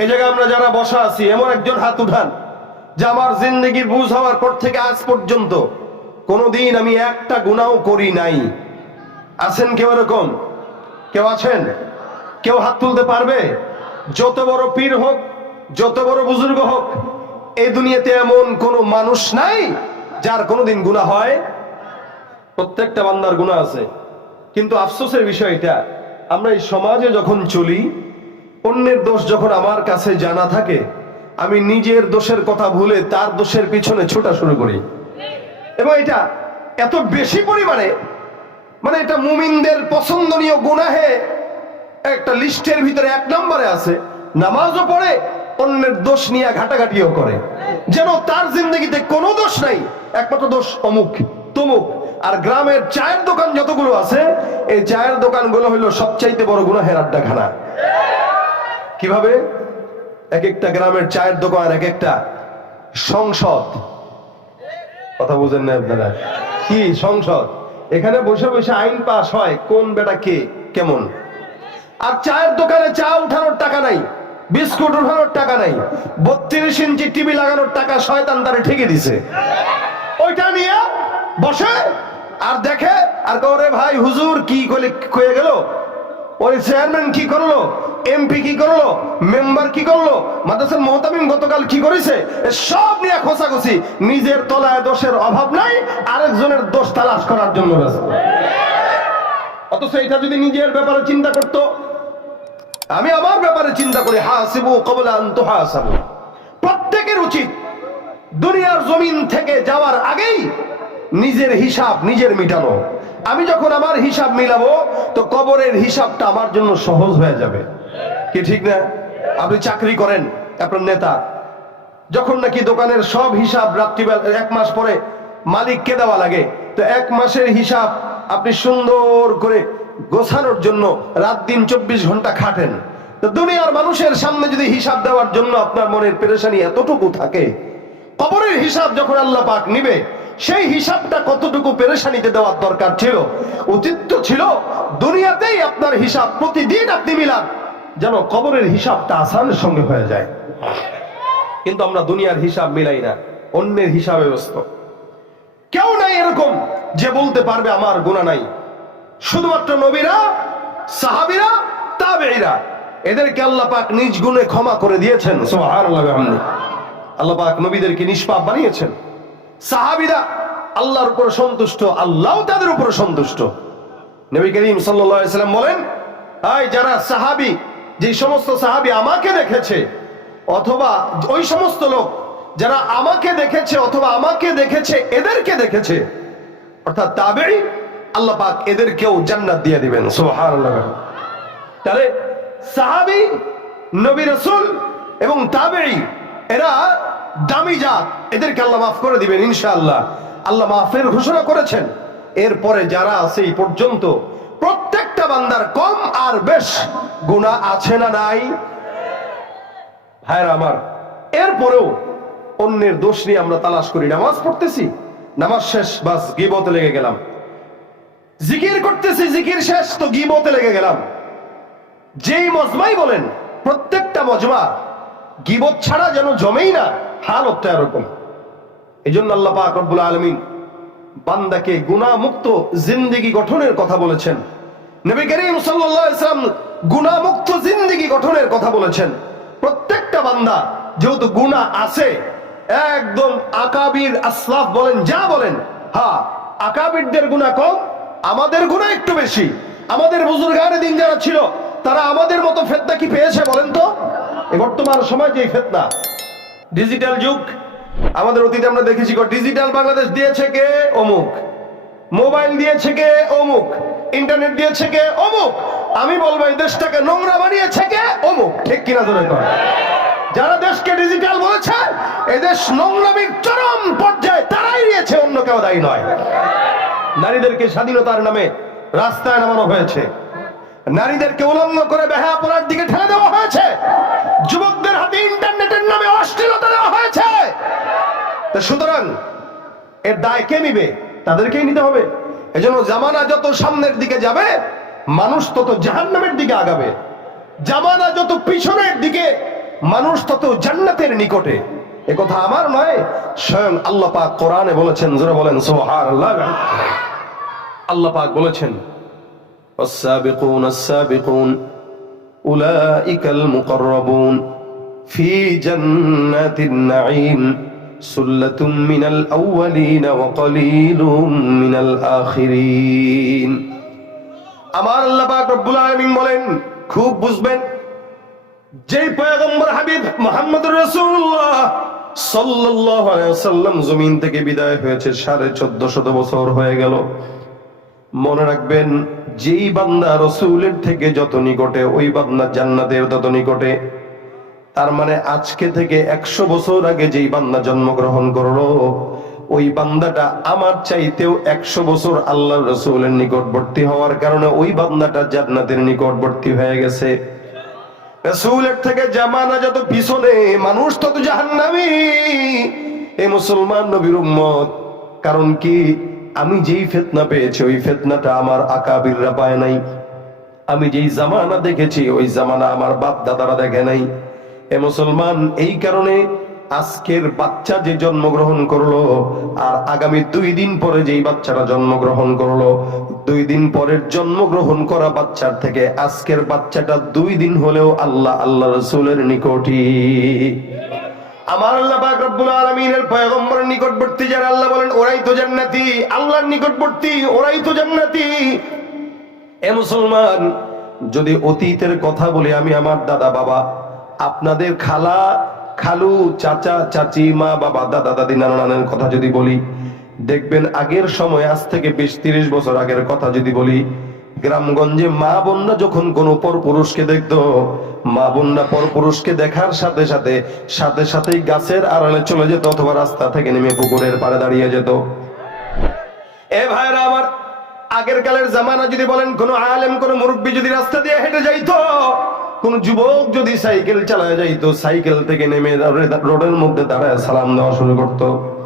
এই জায়গায় আমরা যারা বসা আছি, এমন একজন হাত উঠান, যে আমার জিন্দগির বুঝ হওয়ার পর থেকে আজ পর্যন্ত কোনোদিন আমি একটা গুণাও করি নাই। আছেন কেউ এরকম? কেউ আছেন? কেউ হাত তুলতে পারবে? যত বড় পীর হোক, যত বড় বুজুর্গ হোক, এই দুনিয়াতে এমন কোন মানুষ নাই যার কোনোদিন গুণা হয়? প্রত্যেকটা বান্দার গুণা আছে। কিন্তু আফসোসের বিষয় এটা, আমরা এই সমাজে যখন চলি অন্যের দোষ যখন আমার কাছে জানা থাকে, আমি নিজের দোষের কথা ভুলে তার দোষের পিছনে ছোটা শুরু করি। এবং এটা এত বেশি পরিমাণে মানে এটা মুমিনদের পছন্দনীয় গুনাহে একটা লিস্টের ভিতরে এক নম্বরে আছে, নামাজও পড়ে, অন্যের দোষ নিয়ে ঘাটাঘাটিও করে। যেন তার জিন্দগিতে কোনো দোষ নাই, একমাত্র দোষ অমুক, তমুক। আর গ্রামের চায়ের দোকান যতগুলো আছে, এই চায়ের দোকানগুলো হলো সবচাইতে বড় গুনাহের আড্ডাখানা। কীভাবে? এক একটা গ্রামের চায়ের দোকান এক একটা সংসদ। কথা বুঝেন না আপনারা? কি সংসদ? এখানে বসে বসে আইন পাস হয়, কোন বেটা কে, কেমন? আর চায়ের দোকানে চা উঠানোর টাকা নাই, বিস্কুট উঠানোর টাকা নাই, বত্রিশ ইঞ্চি টিভি লাগানোর টাকা শয়তান তারে ঠেকে দিছে। ওইটা নিয়ে বসে আর দেখে আর করে ভাই, হুজুর কি করে গেল? ওই চেয়ারম্যান কি করল? এমপি কি করল? মেম্বার কি করল? মাদ্রাসার মহতামিম গতকাল কি করেছে? সব নিয়ে খোঁচাখুচি। নিজের তলায় দোষের অভাব নাই, আরেকজনের দোষ তালাশ করার জন্য ব্যস্ত। অথচ এটা যদি নিজের ব্যাপারে চিন্তা করত, আমি আমার ব্যাপারে চিন্তা করি, হাসিবু কবলা আন্তু হাসাবু। প্রত্যেকের উচিত দুনিয়ার জমিন থেকে যাওয়ার আগেই নিজের হিসাব নিজের মিটানো। আমি যখন আমার হিসাব মিলাবো, তো কবরের হিসাবটা আমার জন্য সহজ হয়ে যাবে। কি ঠিক না? আপনি চাকরি করেন, আপনার নেতা। যখন নাকি দোকানের সব হিসাব রাত্রিবেলা, এক মাস পরে মালিককে দেওয়া লাগে, তো এক মাসের হিসাব আপনি সুন্দর করে গোছানোর জন্য রাত দিন চব্বিশ ঘণ্টা খাটেন। তো দুনিয়ার মানুষের সামনে যদি হিসাব দেওয়ার জন্য আপনার মনের পেরেশানি এতটুকু থাকে, কবরের হিসাব যখন আল্লাহ পাক নিবে, সেই হিসাবটা কতটুকু পেরেশানিতে দেওয়ার দরকার ছিল? উচিত ছিল, দুনিয়াতেই আপনার হিসাব প্রতিদিন আপনি মিলান। যেন কবরের হিসাবটা আসানের সঙ্গে হয়ে যায়। কিন্তু আমরা দুনিয়ার হিসাব মিলাই না, অন্যের হিসাবে ব্যস্ত। কেউ নাই এরকম যে বলতে পারবে আমার গুণা নাই। শুধুমাত্র নবীরা, সাহাবিরা, তাবেঈরা, এদেরকে আল্লাহ পাক নিজ গুণে ক্ষমা করে দিয়েছেন। আল্লাহ পাক নবীদেরকে নিষ্পাপ বানিয়েছেন। সাহাবিরা আল্লাহর উপর সন্তুষ্ট, আল্লাহ তাদের উপর সন্তুষ্ট। নবী করিম সাল্লাম বলেন যারা সাহাবি যে সমস্ত সাহাবি আমাকে দেখেছে, অথবা ওই সমস্ত লোক যারা আমাকে দেখেছে অথবা আমাকে দেখেছে, এদেরকে দেখেছে, অর্থাৎ তাবেই আল্লাহ পাক এদেরকেও জান্নাত দিয়ে দিবেন, সুবহানাল্লাহ। তাহলে সাহাবি, নবী রসুল এবং তাবেই এরা দামি জাত, এদেরকে আল্লাহ মাফ করে দিবেন, ইনশাআল্লাহ। আল্লাহ মাফের ঘোষণা করেছেন। এরপরে যারা আছে এই পর্যন্ত বান্দার কম আর বেশ গুণা আছে না নাই? ভাইরা আমার, এরপরেও অন্যের দোষ নিয়ে আমরা তালাশ করি। নামাজ পড়তেছি, নামাজ শেষ, বাস গিবতে লেগে গেলাম। জিকির করতেছি, জিকির শেষ, তো গিবতে লেগে গেলাম। যেই মজমাই বলেন, প্রত্যেকটা মজমা গিবত ছাড়া যেন জমেই না হালতটা এরকম। এই জন্য আল্লাহ পাক রব্বুল আলমিন বান্দাকে গুণামুক্ত জিন্দিগি গঠনের কথা বলেছেন। নবী করিম সাল্লাম গুণামুক্ত জিন্দিগি গঠনের কথা বলেছেন। প্রত্যেকটা বান্দা, যেহেতু গুণা আছে, একদম আকাবির আসলাফ বলেন, যা বলেন হ্যাঁ আকাবিরদের গুণা কম, আমাদের গুণা একটু বেশি। আমাদের বুজুর্গারে দিন যারা ছিল, তারা আমাদের মতো ফেতনা কি পেয়েছে বলেন তো? বর্তমান সময় যে ফেতনা। ডিজিটাল যুগ, আমাদের অতীতে আমরা দেখেছি ডিজিটাল বাংলাদেশ দিয়েছে কে? অমুক। মোবাইল দিয়েছে কে? অমুক। ইন্টারনেট দিয়েছে কে অমুক। আমি বলব এই দেশটাকে নোংরা বানিয়েছে কে অমুক। ঠিক কিনা ধরে কর। যারা দেশকে ডিজিটাল বলেছে এদেশ নোংরামির চরম পর্যায়ে তারাই নিয়েছে অন্য কেউ দায়ী নয়। নারীদেরকে স্বাধীনতার নামে রাস্তায় নামানো হয়েছে। নারীদেরকে উলঙ্গ করে বেহা পড়ার দিকে ঠেলে দেওয়া হয়েছে। যুবকদের হাতে ইন্টারনেটের নামে অশ্লীলতা দেওয়া হয়েছে। সুতরাং, এর দায় কে নিবে? তাদেরকেই নিতে হবে। এজন্য জামানা যত সামনের দিকে যাবে মানুষ তত জাহান্নামের দিকে আগাবে জামানা যত পিছনের দিকে মানুষ তত জান্নাতের নিকটে এ কথা আমার নয় স্বয়ং আল্লাহ পাক কোরআনে বলেছেন জোরে বলেন সুবহানাল্লাহ আল্লাহ পাক বলেছেন والسابقون السابقون أولئك المقربون في جنات النعيم মিনাল আউয়ালিন ওয়া কলিলুম মিনাল আখিরিন। আমার আল্লাহ পাক রব্বুল আলামিন বলেন, খুব বুঝবেন, যেই পয়গম্বর হাবিব মোহাম্মদ রাসূলুল্লাহ সাল্লাল্লাহু আলাইহি ওয়াসাল্লাম জমিন থেকে বিদায় হয়েছে 1450 বছর হয়ে গেল। মনে রাখবেন, যেই বান্দা রসুলের থেকে যত নিকটে, ওই বান্দা জান্নাতের তত নিকটে। তার মানে আজকে থেকে একশো বছর আগে যেই বান্দা জন্মগ্রহণ করল, ওই বান্দাটা আমার চাইতেও একশো বছর আল্লাহ রসুলের নিকটবর্তী হওয়ার কারণে ওই বান্দাটা জান্নাতের নিকটবর্তী হয়ে গেছে। থেকে জামানা যত পিছনে, মানুষ তত জাহান্নামি। এই মুসলমান নবীর উম্মত, কারণ কি? আমি যেই ফেতনা পেয়েছি, ওই ফেতনাটা আমার আকাবিররা পায় নাই। আমি যেই জামানা দেখেছি, ওই জামানা আমার বাপ দাদারা দেখে নাই। এ মুসলমান, এই কারণে আজকের বাচ্চা যে জন্মগ্রহণ করল, আর আগামী দুই দিন পরে যেই বাচ্চাটা জন্মগ্রহণ করল, দুই দিন পরের জন্মগ্রহণ করা বাচ্চার থেকে আজকের বাচ্চাটা দুই দিন হলেও আল্লাহ আল্লাহ রসুলের নিকটই। আমার আল্লাহ নিকটবর্তী যারা, আল্লাহ বলেন, ওরাই তো জান্নাতি। আল্লাহর নিকটবর্তী, ওরাই তো জান্নাতি। এ মুসলমান, যদি অতীতের কথা বলি আমি আমার দাদা বাবা আপনাদের খালা, খালু, চাচা, চাচি, মা, বাবা, দাদা, দাদি, নানা, নানের কথা যদি বলি, দেখবেন আগের সময়, আজ থেকে বিশ, তিরিশ বছর আগের কথা যদি বলি, গ্রামগঞ্জে মা বোনরা যখন কোনো পর পুরুষকে দেখতো, মা বোনরা পর পুরুষকে দেখার সাথে সাথে সাথে সাথেই গাছের আড়ালে চলে যেত অথবা রাস্তা থেকে নেমে পুকুরের পাড়ে দাঁড়িয়ে যেত। এ ভাইরা আমার আগের কালের জামানা যদি বলেন, কোন আলেম, কোন মুরব্বী যদি রাস্তা দিয়ে হেঁটে যাইতো কোন যুবক যদি সাইকেল চালায় যাইতো, সাইকেল থেকে নেমে রোডে- রোডের মধ্যে দাঁড়ায় সালাম দেওয়া শুরু করতো।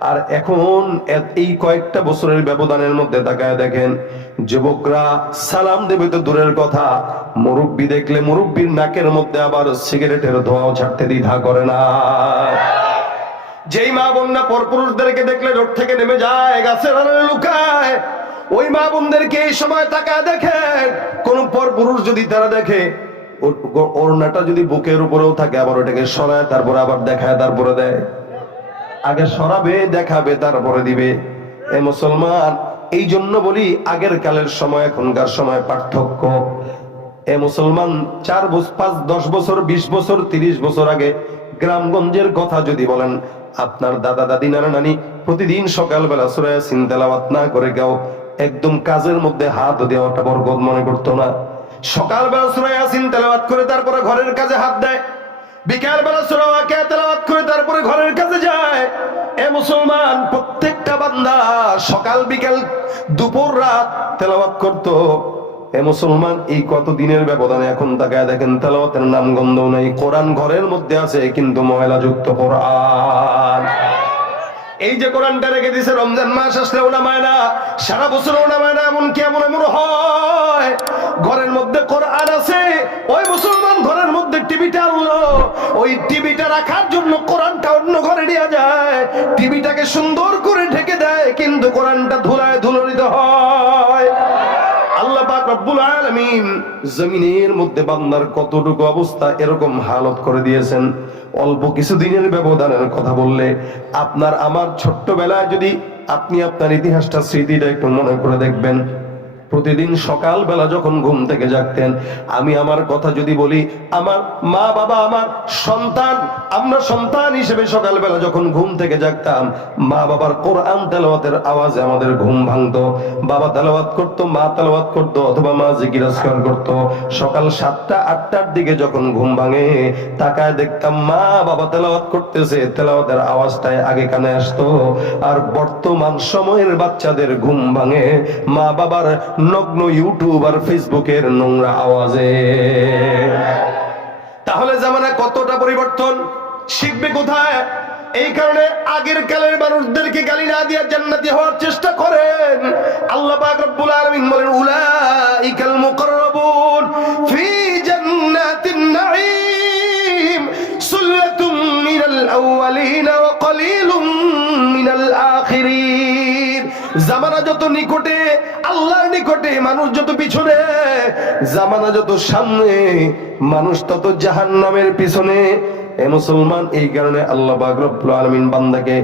আর এখন এই কয়েকটা বছরের ব্যবধানের মধ্যে তাকায় দেখেন, যুবকরা সালাম দেবে তো দূরের কথা, মুরব্বী দেখলে মুরব্বীর নাকের মধ্যে আবার সিগারেটের ধোঁয়াও ছাড়তে দ্বিধা করে না। যেই মা বোনরা পরপুরুষদেরকে দেখলে রোড থেকে নেমে যায়, গাছের আড়ালে লুকায়, ওই মা বোনদেরকে এই সময় তাকা দেখে কোন পরপুরুষ যদি তারা দেখে ওড়নাটা যদি বুকের উপরেও থাকে, আবার ওটাকে সরায়, তারপরে আবার দেখায়, তারপরে দেয়। আগে সরাবে, দেখাবে, তারপরে দিবে। এ মুসলমান, এই জন্য বলি, আগের কালের সময়, এখনকার সময় পার্থক্য। এ মুসলমান, চার বছর পাঁচ, দশ বছর, বিশ বছর, তিরিশ বছর আগে গ্রামগঞ্জের কথা যদি বলেন, আপনার দাদা, দাদি, নানা, নানি, প্রতিদিন সকালবেলা সুরায় চিন্তালাবাত না করে গাও একদম কাজের মধ্যে হাত দেওয়াটা বরকত মনে করতো না। সকালবেলা সুরায় আসিন তেলাবাত করে তারপরে ঘরের কাজে হাত দেয়। বিকাল বেলা সুরাওয়াকে তেলাওয়াত করে তারপরে ঘরের কাছে যায়। এ মুসলমান, প্রত্যেকটা বান্দা সকাল, বিকাল, দুপুর, রাত তেলাওয়াত করত। এ মুসলমান, এই কত দিনের ব্যবধানে এখন তাকায় দেখেন, তেলাওয়াতের নাম গন্ধ নেই। কোরআন ঘরের মধ্যে আছে, কিন্তু ময়লা যুক্ত কোরআন। এই যে কোরআনটা রেখে দিছে, রমজান মাস আসলে ওনা মায়না, সারা বছর ওনা মায়না এমন কি এমন এমন হয়। ঘরের মধ্যে কোরআন আছে। ওই মুসলমান ঘরের মধ্যে টিভিটা আনলো। ওই টিভিটা রাখার জন্য কোরআনটা অন্য ঘরে নিয়ে যায়। টিভিটাকে সুন্দর করে ঢেকে দেয়, কিন্তু কোরআনটা ধুলায় ধুলরিত হয়। আল্লাহ পাক রব্বুল আলামিন জমিনের মধ্যে বান্দার কতটুকু অবস্থা এরকম হালত করে দিয়েছেন। অল্প কিছু দিনের ব্যবধানের কথা বললে আপনার আমার ছোট্টবেলায় যদি আপনি আপনার ইতিহাসটা, স্মৃতিটা একটু মনে করে দেখবেন। প্রতিদিন সকালবেলা যখন ঘুম থেকে জাগতেন, আমি আমার কথা যদি বলি, আমার মা বাবা, আমার সন্তান, আমরা সন্তান হিসেবে সকালবেলা যখন ঘুম থেকে জাগতাম, মা বাবার কোরআন তেলাওয়াতের আওয়াজে আমাদের ঘুম ভাঙতো। বাবা তেলাওয়াত করতো, মা তেলাওয়াত করতো, অথবা মা জিজ্ঞাসকার করতো। সকাল সাতটা, আটটার দিকে যখন ঘুম ভাঙে, তাকায় দেখতাম মা বাবা তেলাওয়াত করতেছে, তেলাওয়াতের আওয়াজটাই আগে কানে আসতো। আর বর্তমান সময়ের বাচ্চাদের ঘুম ভাঙে, মা বাবার নগ্ন ইউটিউব আর ফেসবুকের নোংরা আওয়াজে। তাহলে জামানা কতটা পরিবর্তন? শিখবে কোথায়? এই কারণে আগের কালের মানুষদেরকে গালি না দিয়ে জান্নাতি হওয়ার চেষ্টা করেন। আল্লাহ পাক রব্বুল আলামিন বলেন, উলাইকাল মুকাররাবুন ফি জান্নাতিন নাঈম সুল্লাতুম মিনাল আউওয়ালিনা ওয়া কলিল জামানা যত নিকটে, আল্লাহর নিকটে মানুষ যত পিছনে, জামানা যত সামনে, মানুষ তত জাহান নামের পিছনে। এ মুসলমান, এই কারণে আল্লাহ পাক রব্বুল আলামিন বান্দাকে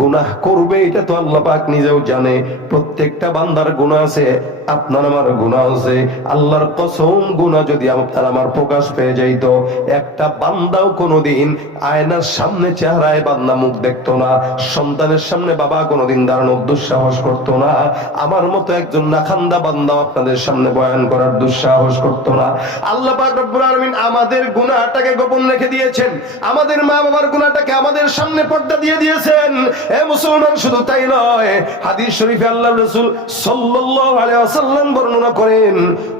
গুনাহ করবে, এটা তো আল্লাহ পাক নিজেও জানে। প্রত্যেকটা বান্দার গুনাহ আছে। আপনার আমার গুনাহ আছে আল্লাহর কসম গুনাহ যদি আপনার আমার প্রকাশ পেয়ে যাইতো, একটা বান্দাও কোনোদিন আয়নার সামনে চেহারায় বান্দা মুখ দেখতো না, সন্তানের সামনে বাবা কোনোদিন দাঁড়ানোর দুঃসাহস করতো না, আমার মতো একজন নাখান্দা বান্দাও আপনাদের সামনে বয়ান করার দুঃসাহস করতো না। আল্লাহ পাক রব্বুল আলামিন আমাদের গুনাহটাকে গোপন রেখে দিয়েছেন। আমাদের মা বাবার গুনাহটাকে আমাদের সামনে পর্দা দিয়ে দিয়েছেন। এ মুসলমান শুধু তাই নয়, হাদিস শরীফে আল্লাহ রাসূল সাল্লাল্লাহু আলাইহি ওয়াসাল্লাম বর্ণনা করেন,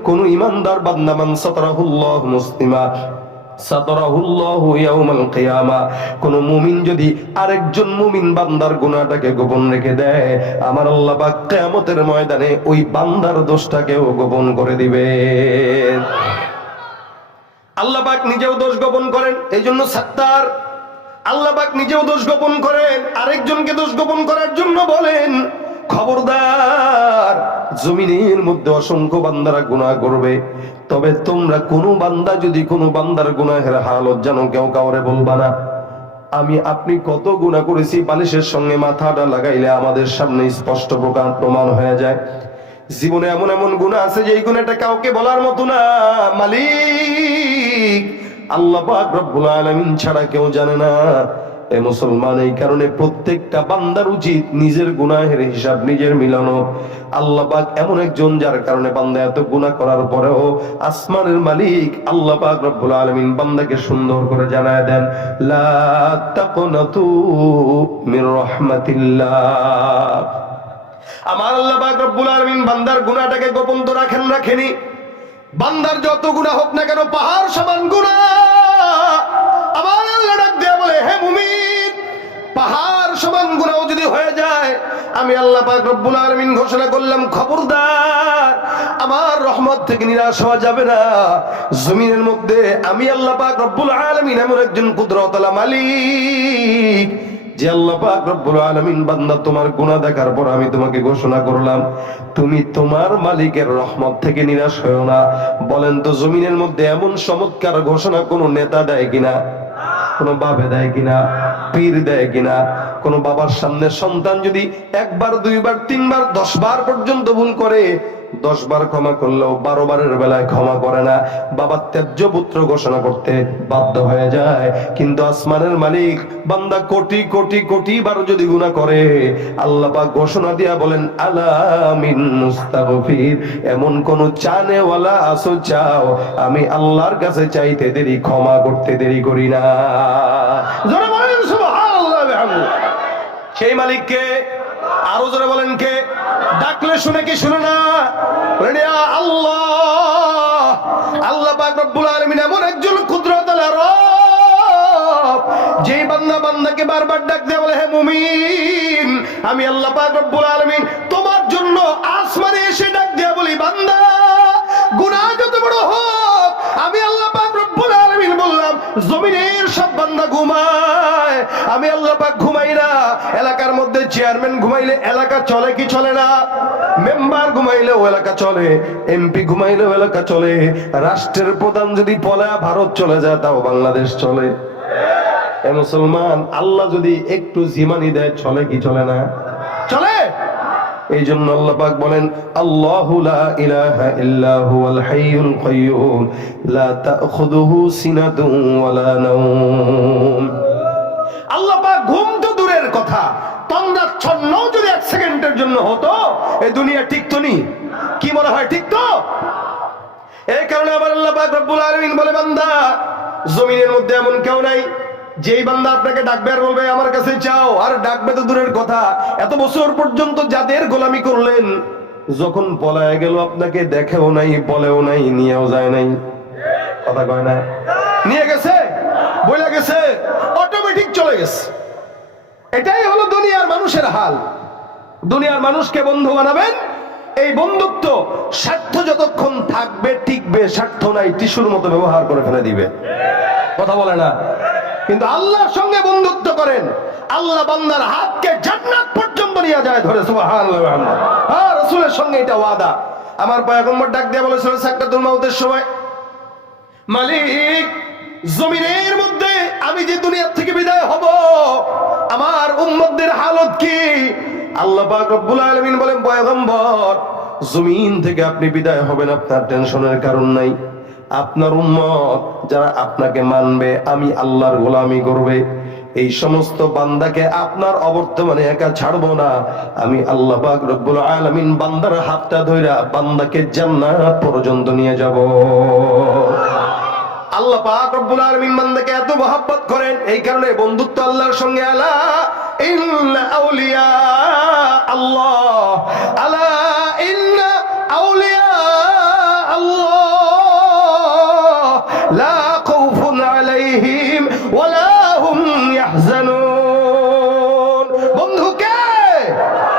কোন ঈমানদার বান্দা মান সাতারাহুল্লাহ মুসলিমা কোন নিজেও দোষ গোপন করেন এই জন্য সাত্তার। আল্লাহ নিজেও দোষ গোপন করেন, আরেকজনকে দোষ গোপন করার জন্য বলেন খবরদার, জমিনের মধ্যে অসংখ্য বান্দারা গুনাহ করবে। তবে তোমরা কোনো বান্দা যদি কোনো বান্দার গুনাহের হালত জানো, কেউ কাউরে বলবা না। আমি, আপনি কত গুণা করেছি, বালিশের সঙ্গে মাথাটা লাগাইলে আমাদের সামনে স্পষ্ট প্রকার প্রমাণ হয়ে যায়। জীবনে এমন এমন গুণা আছে যে এই গুণাটা কাউকে বলার মতো না। মালিক, আল্লাহ রব্বুল ছাড়া কেউ জানে না। এ মুসলমান, এই কারণে প্রত্যেকটা বান্দার উচিত নিজের গুনাহের হিসাব, নিজের মিলানো আল্লাহ পাক এমন একজন যার কারণে বান্দা এত গুনাহ করার পরেও আসমানের মালিক আল্লাহ পাক রব্বুল আলামিন বান্দাকে সুন্দর করে জানায় দেন, লা রাহমাতিল্লাহ। আমার আল্লাহ পাক রব্বুল আলামিন বান্দার গুনাহটাকে গোপন তো রাখেন, রাখেনি। বান্দার যত গুনাহ হোক না কেন, পাহাড় সমান গুনাহ। আমার আল্লাহ ডাক দিয়ে বলে, হে মুমিন, পাহাড় সমান গুনাহ যদি হয়ে যায়, আমি আল্লাহ পাক রব্বুল আলামিন ঘোষণা করলাম, খবরদার, আমার রহমত থেকে নিরাশ হওয়া যাবে না। জমিনের মধ্যে আমি আল্লাহ পাক রব্বুল আলামিন এমন একজন কুদরতলা মালিক, যে আল্লাহ পাক রব্বুল আলামিন বান্দা, তোমার গুনাহ দেখার পর আমি তোমাকে ঘোষণা করলাম। তুমি তোমার মালিকের রহমত থেকে নিরাশ হও না। বলেন তো, জমিনের মধ্যে এমন চমৎকার ঘোষণা কোন নেতা দেয় কিনা? কোন বাপে দেয় কিনা? পীর দেয় কিনা? কোন বাবার সামনে সন্তান যদি একবার, দুইবার, তিনবার দশ বার পর্যন্ত ভুল করে দশ বার ক্ষমা করলেও বারো বারের বেলায় ক্ষমা করে না। বাবা ত্যায্য পুত্র ঘোষণা করতে বাধ্য হয়ে যায়। কিন্তু আসমানের মালিক বান্দা কোটি কোটি কোটি বার যদি গুণা করে, আল্লাহ পাক ঘোষণা দিয়া বলেন আলামিন মুস্তাগফির, এমন কোন চানেওয়ালা আসো চাও আমি আল্লাহর কাছে চাইতে দেরি, ক্ষমা করতে দেরি করি না। সেই মালিককে আরও জোরে বলেন কে? ডাকলে শুনে কি শুনে না? আল্লাহ আল্লাহ রব্বুল আলামিন এমন একজন কুদরত রব, যেই বান্দা বান্দাকে বারবার ডাক দেয় বলে, হে মুমিন, আমি আল্লাহ পাক রব্বুল আলামিন তোমার জন্য আসমানে এসে ডাক দেয়া বলি, বান্দা। চেয়ারম্যান ঘুমাইলে, এলাকা চলে কি চলে না? মেম্বার ঘুমাইলেও এলাকা চলে এমপি ঘুমাইলেও এলাকা চলে। রাষ্ট্রের প্রধান যদি পলা ভারত চলে যায়, তাও বাংলাদেশ চলে। মুসলমান, আল্লাহ যদি একটু জিমানি দেয়, চলে কি চলে না? চলে! এই জন্য আল্লাহ বলেন, আল্লাহু আল্লাহ ঘুম তো দূরের কথা। সেকেন্ডের জন্য হতো? এই দুনিয়া টিকতো নি? কি মনে হয় টিকতো এই কারণে আমার আল্লাহ পাক রব্বুল আলামিন বলে, বান্দা, জমিনের মধ্যে এমন কেউ নাই, যেই বান্দা আপনাকে ডাকবে আর বলবে, আমার কাছে চাও আর ডাকবে তো দূরের কথা। এত বছর পর্যন্ত যাদের গোলামি করলেন, যখন পলায় গেল আপনাকে, দেখেও নাই, বলেও নাই, নিয়েও যায় নাই। কথা কয় না? নিয়ে গেছে? বইলা গেছে? অটোমেটিক চলে গেছে। এটাই হলো দুনিয়ার মানুষের হাল। দুনিয়ার মানুষকে বন্ধু বানাবেন। এই বন্ধুত্ব স্বার্থ যতক্ষণ থাকবে, টিকবে, স্বার্থ নাই, টিস্যুর মতো ব্যবহার করে ফেলে দিবে। কথা বলে না? কিন্তু আল্লাহর সঙ্গে বন্ধুত্ব করেন আল্লাহ বান্দার হাতকে জান্নাত পর্যন্ত নিয়ে যায় ধরে হ্যাঁ রসুলের সঙ্গে এটা ওয়াদা। আমার পয়গম্বর ডাক দিয়ে বলেছিল সাকরাতুল মাউতের সময় মালিক, জমিনের মধ্যে আমি যে দুনিয়ার থেকে বিদায় হব, আমার উম্মতদের হালত কি? আল্লাহ পাক রব্বুল আলামিন বলেন, পয়গম্বর, জমিন থেকে আপনি বিদায় হবেন, আপনার টেনশনের কারণ নাই। আপনার উম্মত যারা আপনাকে মানবে, আমি আল্লাহর গোলামি করবে। এই সমস্ত বান্দাকে আপনার অবর্তমানে একা ছাড়বো না। আমি আল্লাহ পাক রব্বুল আলামিন বান্দার হাতটা ধইরা বান্দাকে জান্নাত পর্যন্ত নিয়ে যাব। আল্লাহ পাক রব্বুল আলামিন বান্দাকে এত মহব্বত করেন, এই কারণে বন্ধুত্ব আল্লাহর সঙ্গে, আলা ইন্না আউলিয়া আল্লাহ, আলা ইন্না আউলিয়া